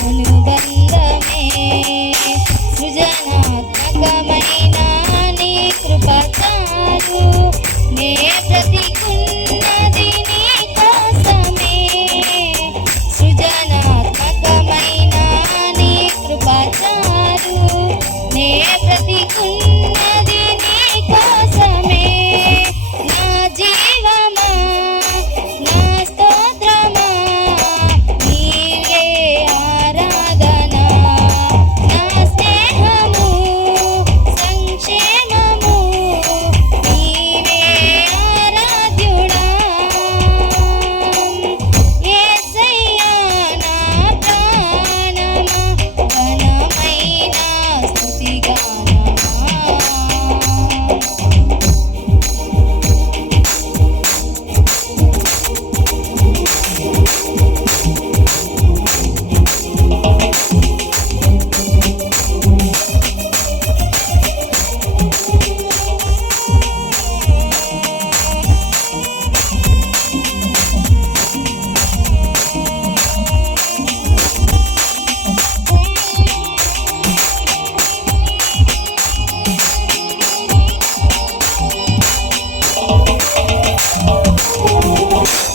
అనుబంధమే సృజనాత్మకమైన నీ కృప చాలు నే బ్రతికున్నది నీ కోసమే సృజనాత్మకమైన నీ కృప చాలు నే బ్రతికున్నది నీ కోసమే నా జీవమా నా స్తోత్రమా నీవే ఆరాధన నా స్నేహము సంక్షేమము నీవే ఆరాధ్యుడా యేసయ్యా నా ప్రాణమా ఘనమైన స్తుతిగానమా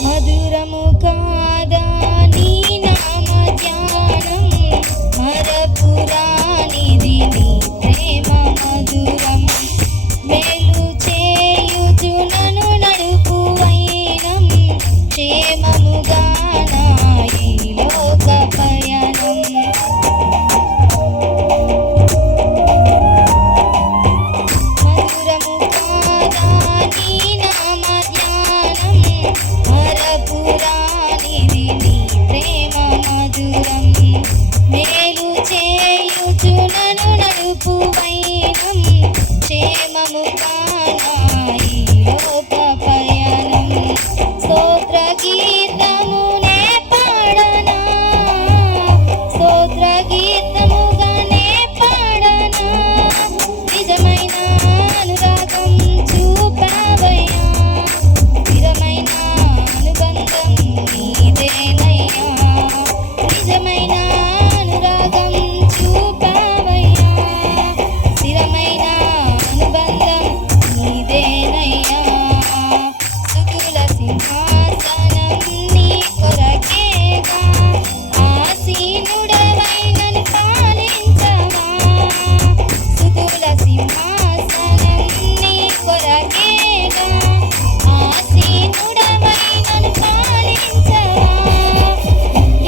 మధురము కాదా నీ నామ ధ్యానం మరపురానిది నీ ప్రేమ మధురం మేలు చేయుచు నన్ను నడుపు వైనం క్షేమముగా నా ఈ లోక పయనం మధురము కాదా నీ నామ ధ్యానం మరపురానిది నీ ప్రేమ మధురం మేలు చేయుచు నన్ను నడుపు వైనం క్షేమముగా నా ఈ లోక పయనం స్తోత్ర గీతమునే పాడనా స్తోత్ర గీతముగానే పాడనా నిజమైన అనురాగం చూపావయ్యా స్థిరమైన అనుబంధం నీదేనయ్యా నిజమైన అనురాగం చూపావయ్యా స్థిరమైన అనుబంధం నీదేనయ్యా సుతుల సింహాసనం నీ కొరకేగా ఆసీనుడవై నన్ను పాలించవా సుతుల సింహాసనం నీ కొరకేగా ఆసీనుడవై నన్ను పాలించవా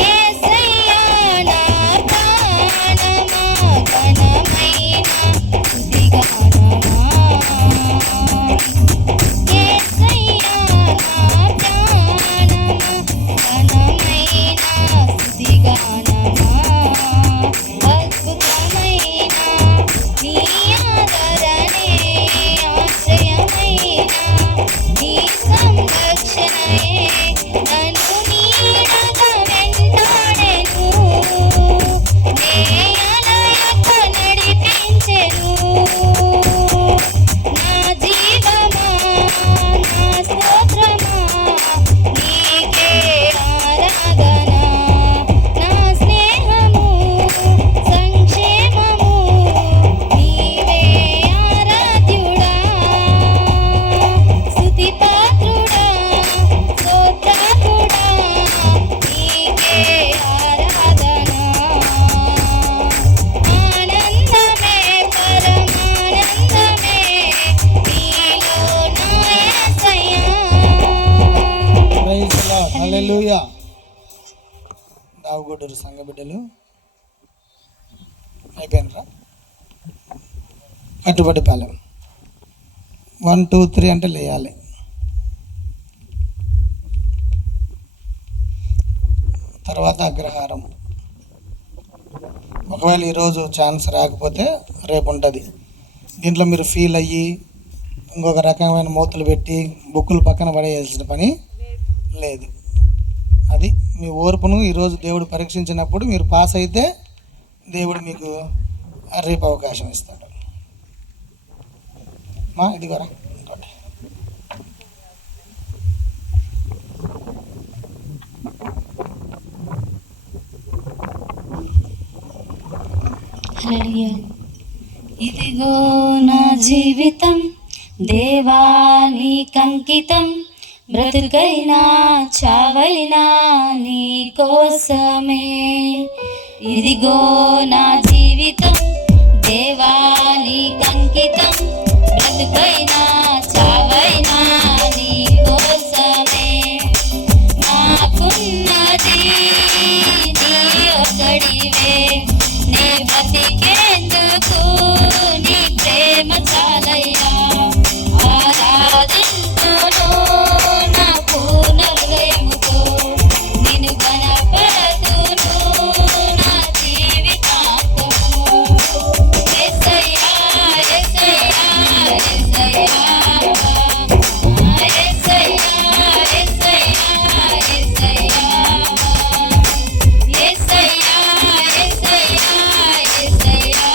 యేసయ్యా నా ప్రాణమా ఘనమైన స్తుతిగానమా యేసయ్యా నా ప్రాణమా ఘనమైన స్తుతిగానమా అద్భుతమైన నీ ఆదరణే ఆశ్రయమైన నీ సంరక్షణయే నన్ను నీడగా వెంటాడెను నేయలయక నడిపించెను నా జీవమా నా స్తోత్రమా నీకే ఆరాధన నా స్నేహము సంక్షేమము నీవే ఆరాధ్యుడా స్తుతి పాత్రుడా స్తోత్రకుడా నీకే ఆరాధన ఆనందమే పరమానందమే నీలో నా యేసయ్యా ప్రైజ్ ది లార్డ్ హల్లెలూయా దావగొడ్డూరు సంఘ బిడ్డలు అయిపోయినరా కట్టుబడి పాలెం 1 2 3 అంటే లేయాలి తర్వాత అగ్రహారం ఒకవేళ ఈరోజు ఛాన్స్ రాకపోతే రేపు ఉంటుంది దీంట్లో మీరు ఫీల్ అయ్యి ఇంకొక రకమైన మూతలు పెట్టి బుక్కులు పక్కన పడేయాల్సిన పని లేదు. అది మీ ఓర్పును ఈరోజు దేవుడు పరీక్షించినప్పుడు మీరు పాస్ అయితే దేవుడు మీకు రేపు అవకాశం ఇస్తాడు. మా ఇదిగోరా ఇంకోటి హల్లెలూయా. ఇదిగో నా జీవితం దేవా నీకంకితం, బ్రతుకైనా చావైనా నీ కోసమే. ఇదిగో నా జీవితం దేవా నీకంకితం, బ్రతుకైనా చావైనా నీ కోసమే. నాకున్నది నీ ఒక్కడివే, నీ బ్రతికేందుకు నీ ప్రేమ చాలయ్యా. ఆరాధించును నా పూర్ణ హృదయముతో, నిన్ను గణపరతును నా జీవితాంతము. యేసయ్యా యేసయ్యా యేసయ్యా, యేసయ్యా యేసయ్యా యేసయ్యా, యేసయ్యా యేసయ్యా యేసయ్యా,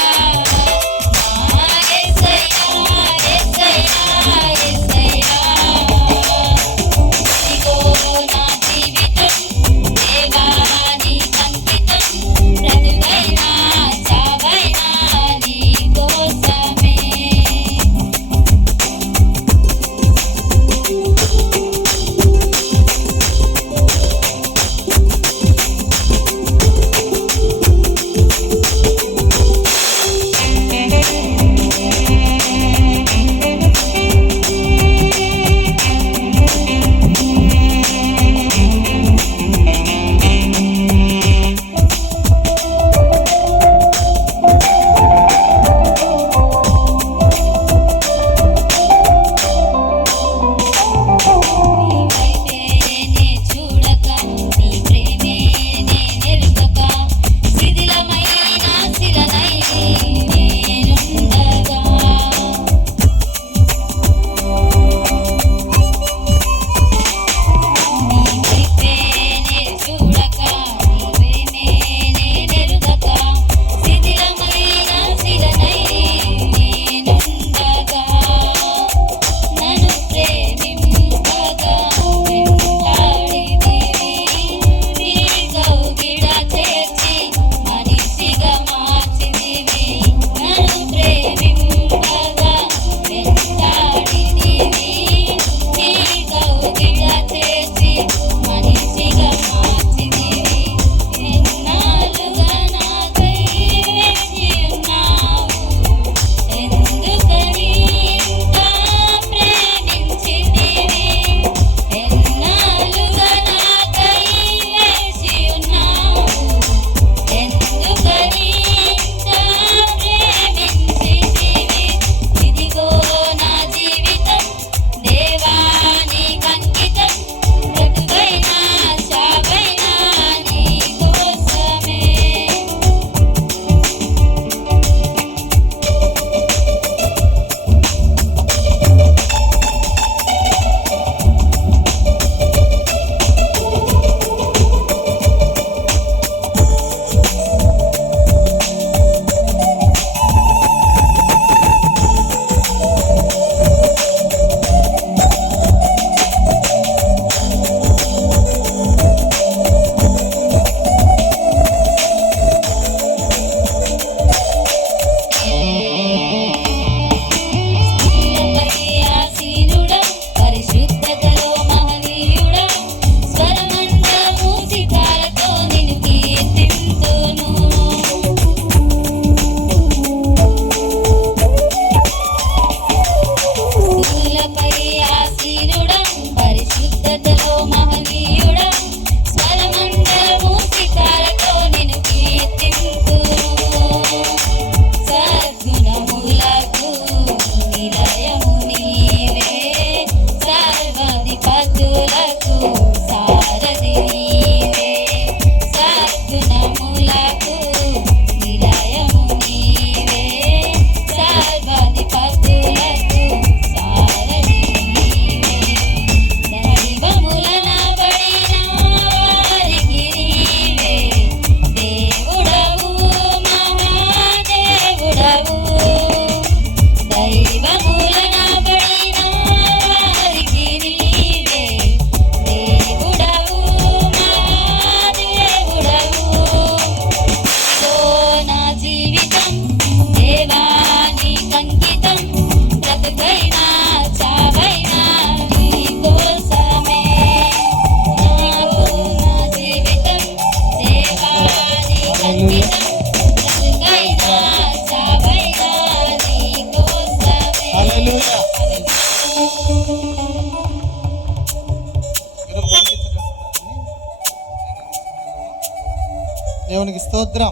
స్తోత్రం.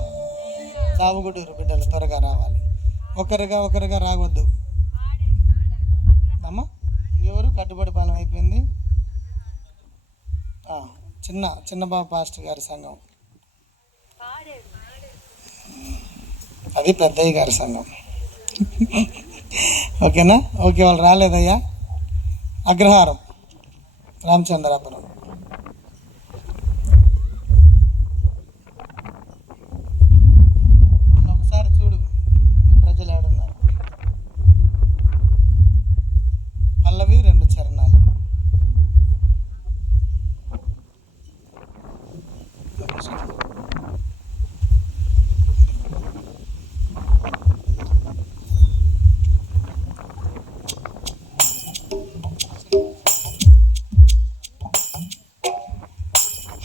సావుగుడూరు బిడ్డలు త్వరగా రావాలి. ఒకరిగా రావద్దు అమ్మ. ఎవరు కట్టుబడి పాలెం అయిపోయింది. చిన్నబాబు పాస్టర్ గారి సంఘం, అది పెద్దయ్య గారి సంఘం. ఓకేనా? ఓకే, వాళ్ళు రాలేదయ్యా. అగ్రహారం రామచంద్రాపురం. ఒకసారి చూడు ప్రజలు ఏడున్నారు. పల్లవి 2 చరణాలు.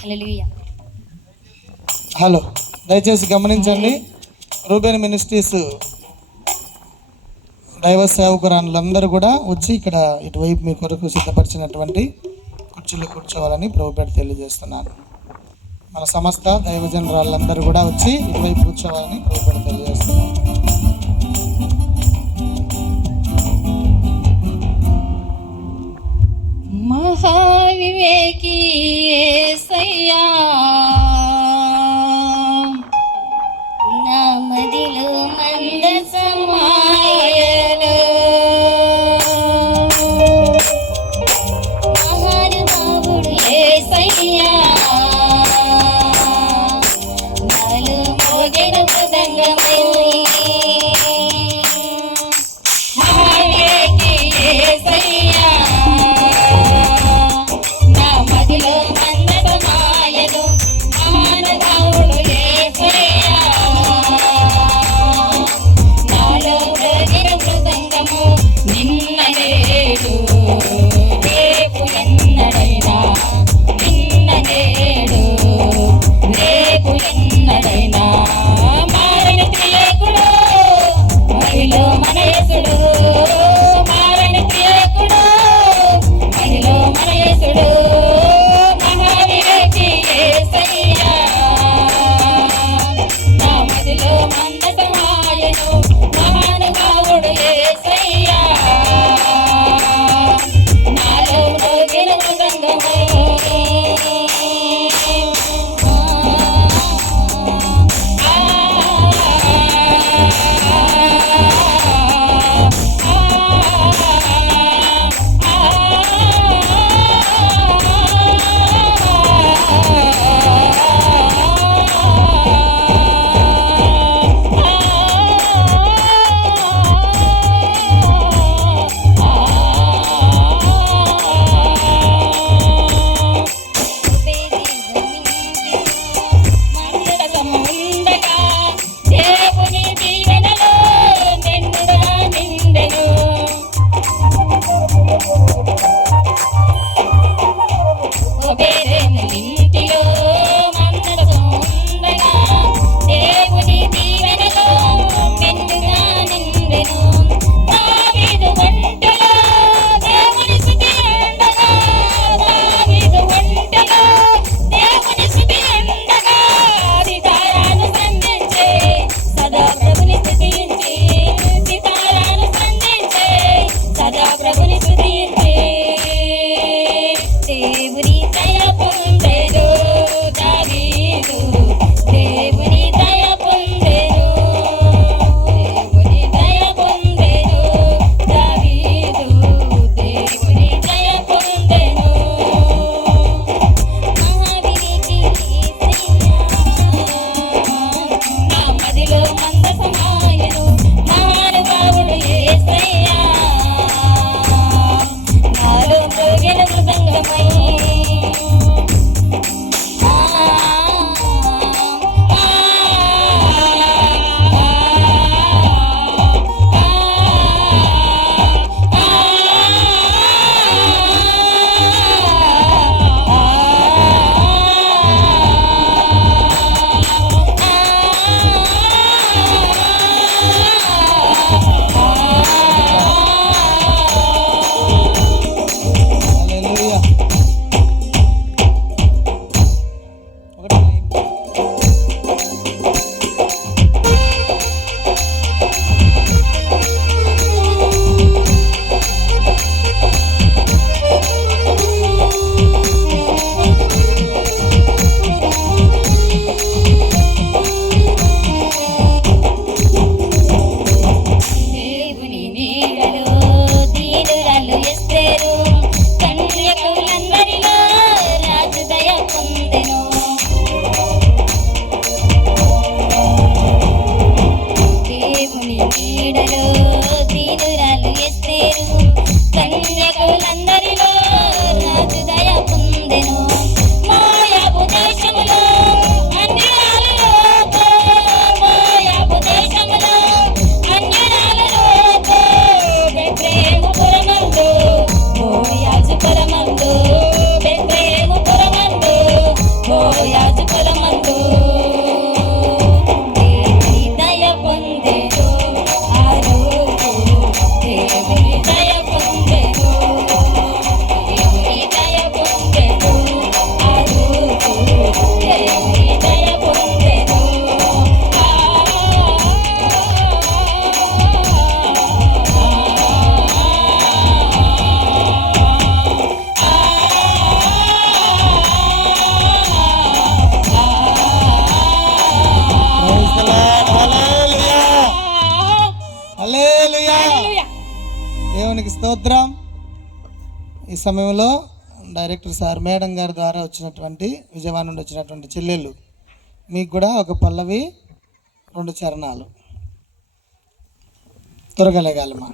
హల్లెలూయా. హలో, దయచేసి గమనించండి. రూబెన్ మినిస్ట్రీస్ దైవ సేవకురాళ్ళందరూ కూడా వచ్చి ఇక్కడ ఇటువైపు మీ కొరకు సిద్ధపరిచినటువంటి కుర్చీలో కూర్చోవాలని ప్రభుపేట తెలియజేస్తున్నాను. మన సమస్త దైవజనురాళ్ళందరూ కూడా వచ్చి ఇటువైపు కూర్చోవాలని ప్రభుపేట తెలియజేస్తున్నాను. మహావివేకి యేసయ్యా, నా మదిలో మందసమాయను. మహానుభావుడు యేసయ్యా, నాలో మోగెడు మృదంగమై. మహావివేకి యేసయ్యా, నా మదిలో మందసమాయను. మహానుభావుడు యేసయ్యా, నాలో మోగెడు మృదంగము. నిన్న నేడు రేపు ఎన్నడైనా, నిన్న నేడు రేపు ఎన్నడైనా మారని ప్రియ స్తోత్రం. ఈ సమయంలో డైరెక్టర్ సార్ మేడం గారి ద్వారా వచ్చినటువంటి విజయవాడ నుండి వచ్చినటువంటి చెల్లెళ్ళు మీకు కూడా ఒక పల్లవి 2 చరణాలు త్వరగా లేగాలమ్మా.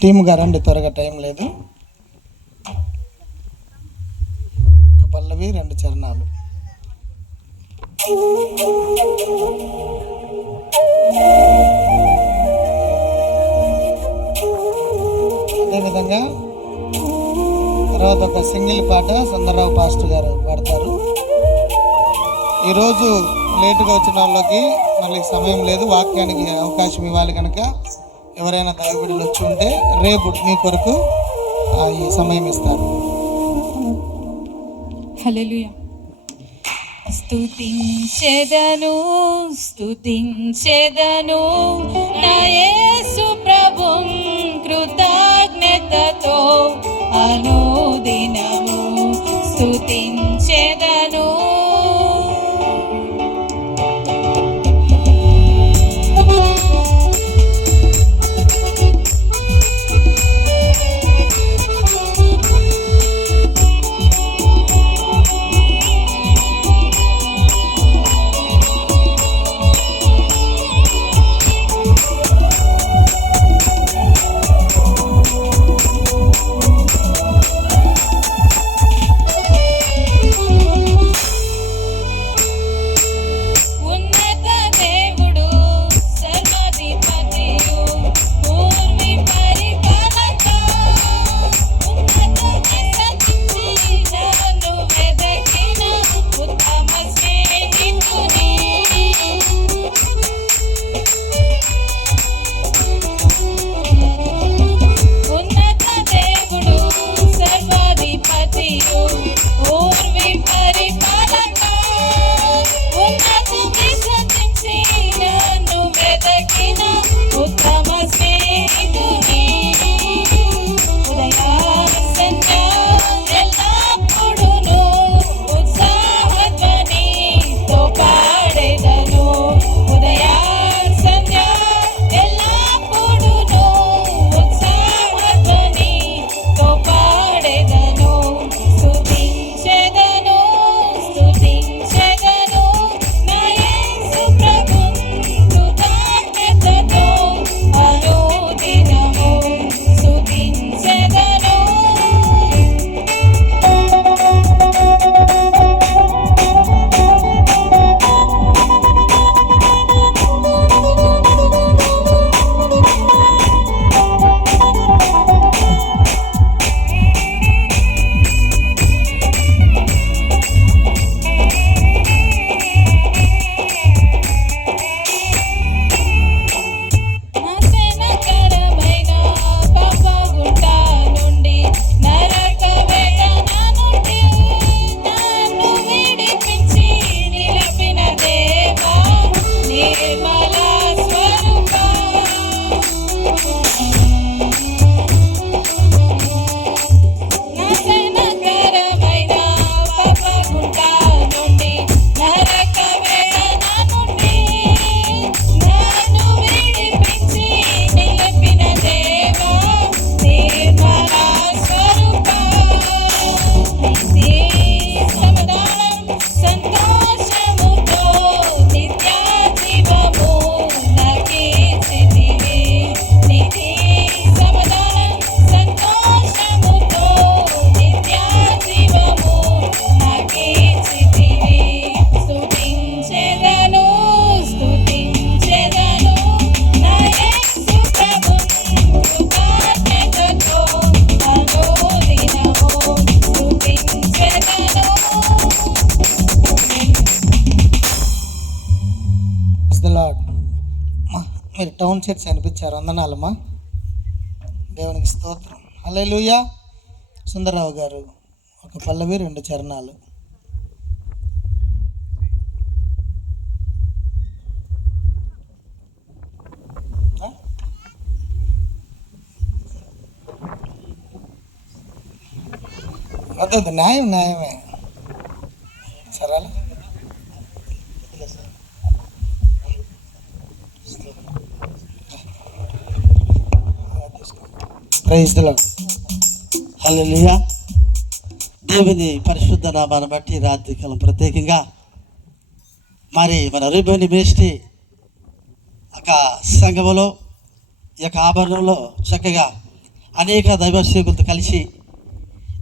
టీమ్ గారండి, త్వరగా టైం లేదు. ఒక పల్లవి 2 చరణాలు. అదేవిధంగా తర్వాత ఒక సింగిల్ పాట సుందరరావు పాస్టర్ గారు పాడతారు. ఈరోజు లేటుగా వచ్చిన వాళ్ళకి మళ్ళీ సమయం లేదు, వాక్యానికి అవకాశం ఇవ్వాలి కనుక ఎవరైనా దైవబిడ్డలు వచ్చి ఉంటే రేపు మీ కొరకు ఈ సమయం ఇస్తారు. హల్లెలూయా. స్తుతించెదను స్తుతించెదను నా యేసు ప్రభుం కృతజ్ఞతతో అనుదినము స్తుతించెదను. మీరు టౌన్ చర్చ్ అనిపించారు. వందనాలమ్మా, దేవునికి స్తోత్రం. హల్లెలూయా. సుందరరావు గారు ఒక పల్లవి 2 చరణాలు. అదే న్యాయమే సరేలా. Praise the lord. హల్లెలూయా. దేవుని పరిశుద్ధ నామాన్ని బట్టి రాత్రి కాలం ప్రత్యేకంగా మరి మన రిబోని మేస్టి ఒక సంఘములో ఈ యొక్క ఆభరణంలో చక్కగా అనేక దైవ సేవకులతో కలిసి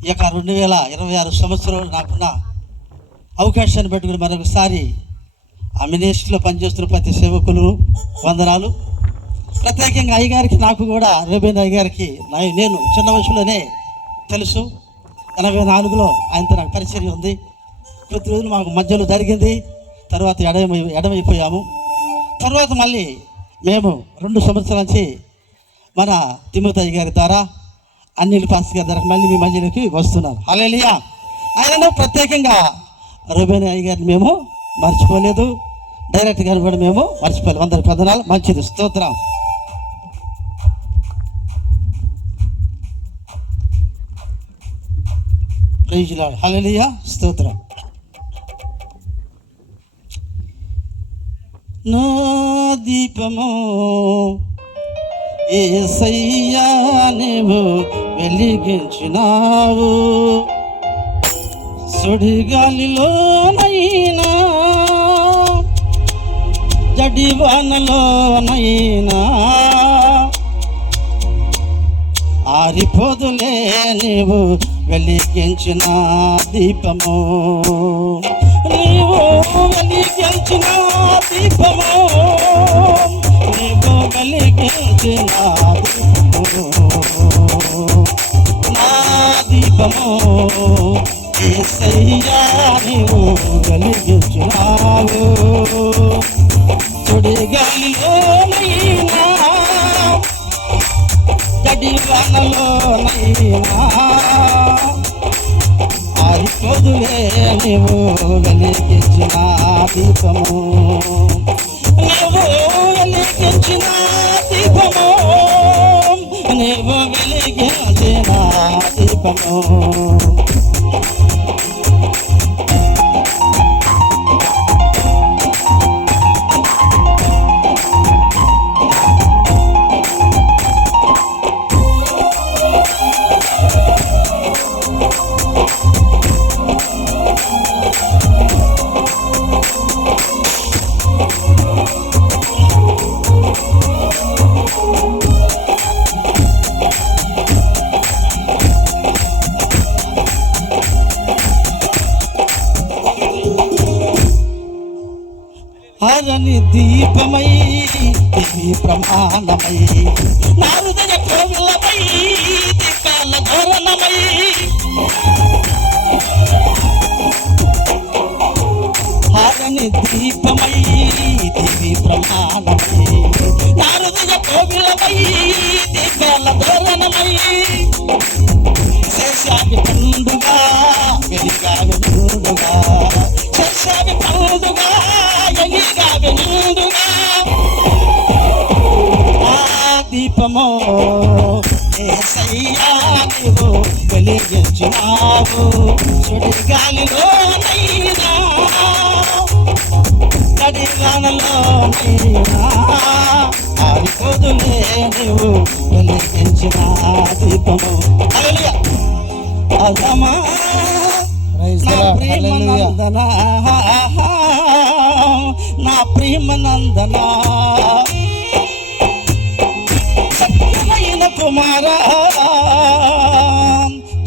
ఈ యొక్క 2026 సంవత్సరంలో నాకున్న అవకాశాన్ని పెట్టుకుని మరొకసారి ఆ మినిస్ట్రీలో పనిచేస్తున్న ప్రతి సేవకులు వందనాలు. ప్రత్యేకంగా అయ్యగారికి నాకు కూడా రేబేన్ అయ్యగారికి నేను చిన్న వయసులోనే తెలుసు. 84లో ఆయనతో నాకు పరిచయం ఉంది. ప్రతి రోజు మాకు మధ్యలో జరిగింది. తర్వాత ఎడమైపోయాము. తర్వాత మళ్ళీ మేము 2 సంవత్సరాల నుంచి మన తిమ్మతి అయ్యగారి ద్వారా అన్నిల్ పాస్ గారి ద్వారా మళ్ళీ మీ మధ్యలోకి వస్తున్నారు. హల్లెలూయా. ఆయనను ప్రత్యేకంగా రేబేన్ అయ్యగారిని మేము మర్చిపోలేదు, డైరెక్ట్ గారిని కూడా మేము మర్చిపోలేదు. అందరికి వందనాలు. మంచిది. స్తోత్రం. Praise the lord. హల్లెలూయా. స్తోత్రం. నా దీపము యేసయ్యా నీవు వెలిగించినావు, సుడిగాలిలోనైనా జడివానలోనైనా ఆరిపోదులే నీవు వెలిగించిన దీపము, నీవు వెలిగించిన దీపము, నీవు వెలిగించిన దీపము, నా దీపము యేసయ్యా నీవు వెలిగించినావు, సుడిగాలిలోనైనా జడివానలోనైనా ఆరిపోదులే నీవు వెలిగించిన దీపము, నీవు వెలిగించిన దీపము, నీవు వెలిగించిన దీపము. హరణి దీపమై దివి ప్రమాణమై నా హృదయ కోవిలమై దీపాల ధోరణమై, హరణి దీపమై దివి ప్రమాణమై నా హృదయ కోవిలమై దీపాల ధోరణమై, శేషావి పండుగా వెలిగావి ముందుగా, శేషావి పండుగా ఎలిగావి ముందుగా, ఆ దీపము యేసయ్యా నీవు వెలిగించినావు, సుడిగాలిలోనైనా జడివానలోనైనా ఆరిపోదులే నీవు వెలిగించిన దీపము. హల్లెలూయా. అదమా నా ప్రేమ నందన, నా ప్రేమ నందన, చక్కనైన కుమార,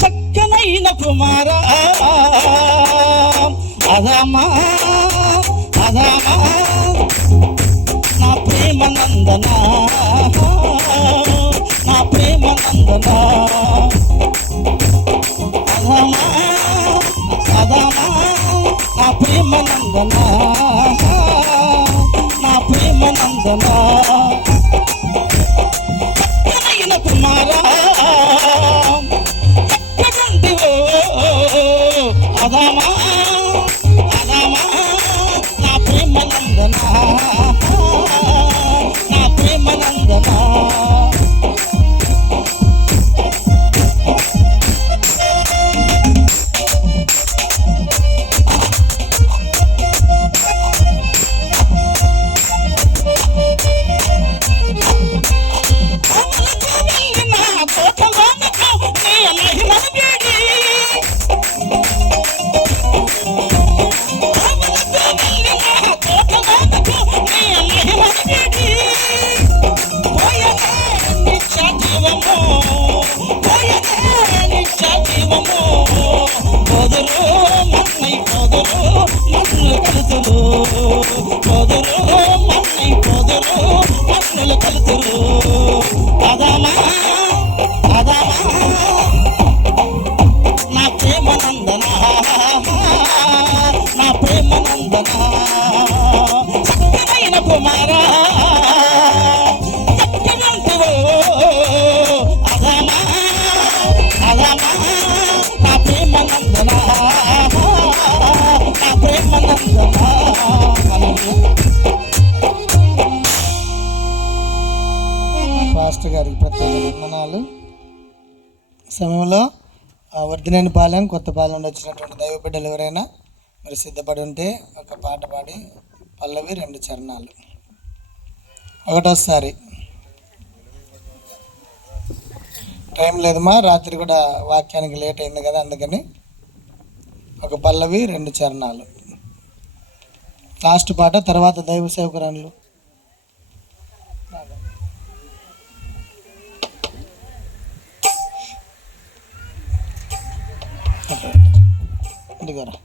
చక్కనైన కుమార, అదమా అదమా నా ప్రేమ నందన, నా ప్రేమ నందన, అదమా అదమా నా ప్రేమ నందన, నా ప్రేమ నందన, చక్కనైన కుమారా ఎక్కడుంటివో అదమా అదమా నా ప్రేమ నందన, నా ప్రేమ నందన. తోటలో మన్నులు కలుతురు పోదురు మన్నై పోదురు మన్నులు కలుతురు అదమా అదమా నా ప్రేమ నందన నా ప్రేమ నందన సత్యమైన కుమారా సత్యవంతువో అదమా అదమా నా ప్రేమ నందన నా ప్రేమ నందన పాస్టర్ గారికి ప్రత్యేక వందనాలు. సమయంలో వర్ధినేని పాలెం కొత్తపాలెం నుండి వచ్చినటువంటి దైవ బిడ్డలు ఎవరైనా మీరు సిద్ధపడి ఉంటే ఒక పాట పాడి పల్లవి 2 చరణాలు. ఒకటోసారి టైం లేదమ్మా, రాత్రి కూడా వాక్యానికి లేట్ అయింది కదా, అందుకని ఒక పల్లవి 2 చరణాలు. లాస్ట్ పాట, తర్వాత దైవ సేవకురాలు. ఇదిగోరా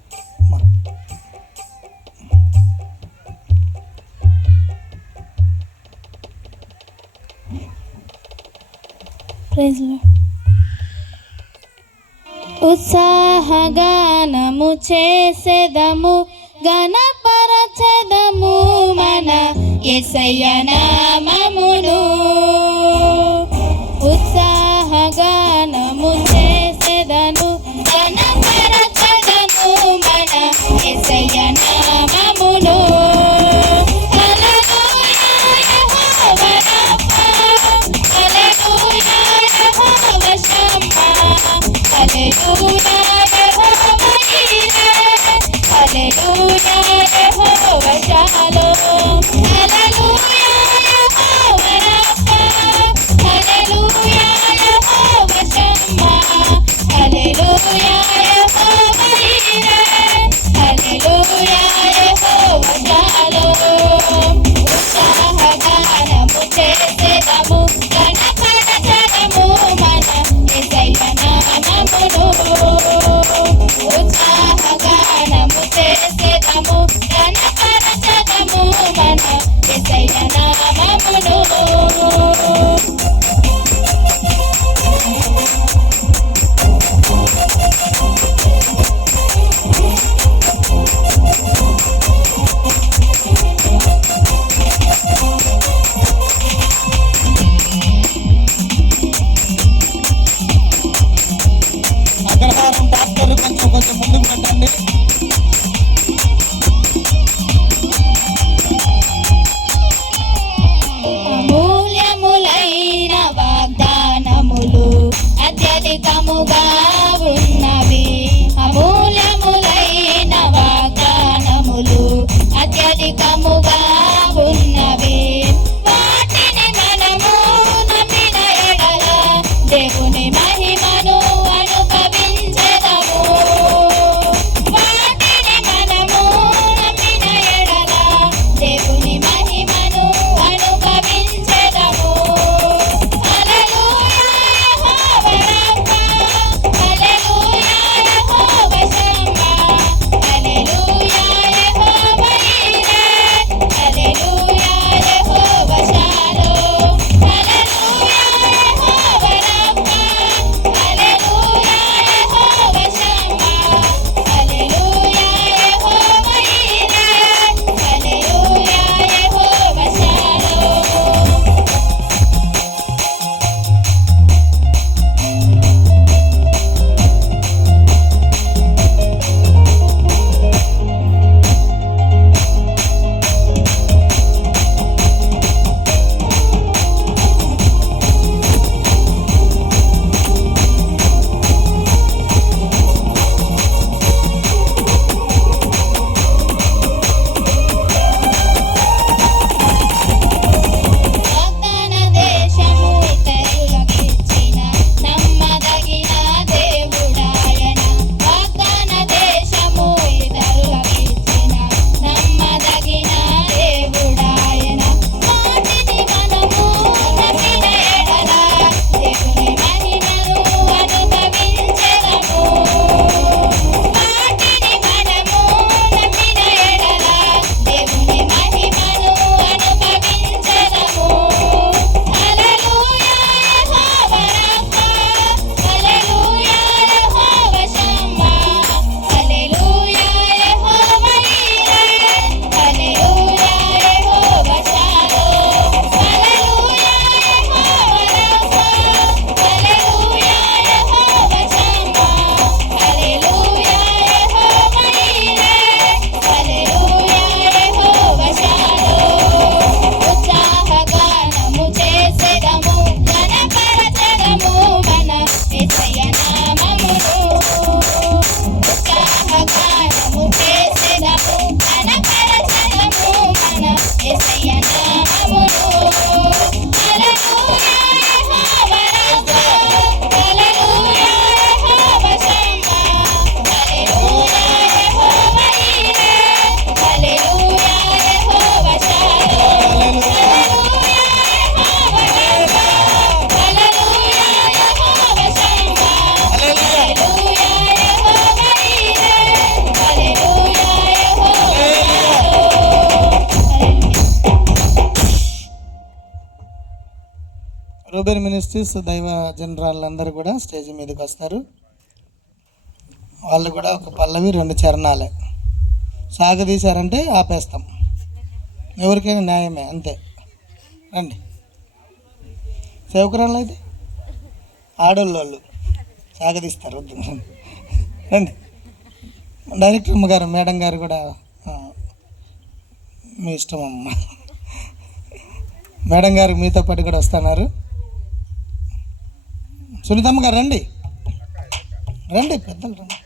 ఉత్సాహగానము చేసెదము, గణపరచెదము మన యేసయ్య నామమును. ఉత్సాహగానము చేసెదను, గణపరచెదము మన యేసయ్య నామమును. హల్లెలూయా యెహోవా రబ్బా, హల్లెలూయా యెహోవా షమ్మా, హల్లెలూయా యెహోవా ఈరే, హల్లెలూయా యెహోవా షాలోమ్, హల్లెలూయా యెహోవా రబ్బా, రూబెన్ మినిస్ట్రీస్ దైవ జనరాలు అందరూ కూడా స్టేజ్ మీదకి వస్తారు. వాళ్ళు కూడా ఒక పల్లవి 2 చరణాలే సాగదీశారంటే ఆపేస్తాం. ఎవరికైనా న్యాయమే, అంతే. రండి. సేవకురాళ్ళు అయితే ఆడోళ్ళు సాగదీస్తారు, వద్దు. రండి. డైరెక్టర్ అమ్మగారు, మేడం గారు కూడా మీ ఇష్టం అమ్మ. మేడం గారు మీతో పాటు కూడా వస్తున్నారు. సునీతమ్మ గారు రండి, రండి, పెద్దలు రండి.